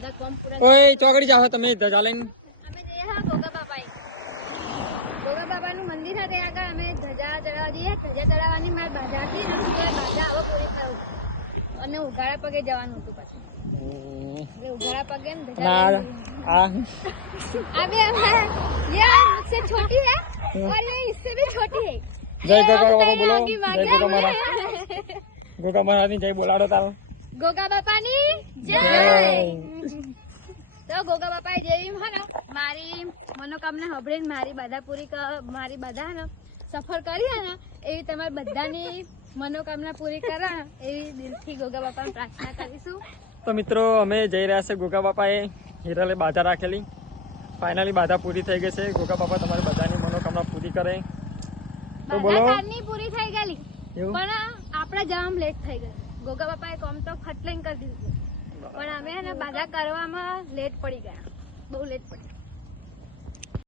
બધા કામ પૂરા. ઓય ચોકડી જાવ તમે ધજા લઈને. અમે જઈએ હા ગોગા બાપાએ. ગોગા બાપાનું મંદિર છે ત્યાં આગળ અમે ધજા ચડાવવા જઈએ. ધજા ચડાવવાની મારી બાધા હતી ને તો એ બાધા હવે પૂરી થયું અને ઉઘાડા પગે જવાનું હતું પછી. એટલે उघाड़ा पगे में अभी ये मुझसे छोटी है और ये इससे भी छोटी है. जय गोगा बापा बोलो. जय गोगा महाराज. गोगा महाराज ની જય બોલાડો તારો. गोगा बापा ની જય. તો ગોગા બાપા જેવી હે ને મારી મનોકામના સાંભળીને મારી બાધા પૂરી મારી બાધા ને સફળ કરી હે ને એવી તમારી બધાની મનોકામના પૂરી કરે એવી દિલથી ગોગા બાપાને પ્રાર્થના કરીશું. તો મિત્રો અમે જઈ રહ્યા છે ગોગા બાપાએ હિરલે બાધા રાખેલી ફાઇનલી બાધા પૂરી થઈ ગઈ છે. ગોગા બાપા તમારી બધાની મનોકામના પૂરી કરે. તો બોલો બાધાની પૂરી થઈ ગયેલી પણ આપણે જવામાં લેટ થઈ ગયું. ગોગા બાપાએ કામ તો ફટલાઈન કરી દીધું પણ અમે બાધા કરવામાં લેટ પડી ગયા, બહુ લેટ પડી.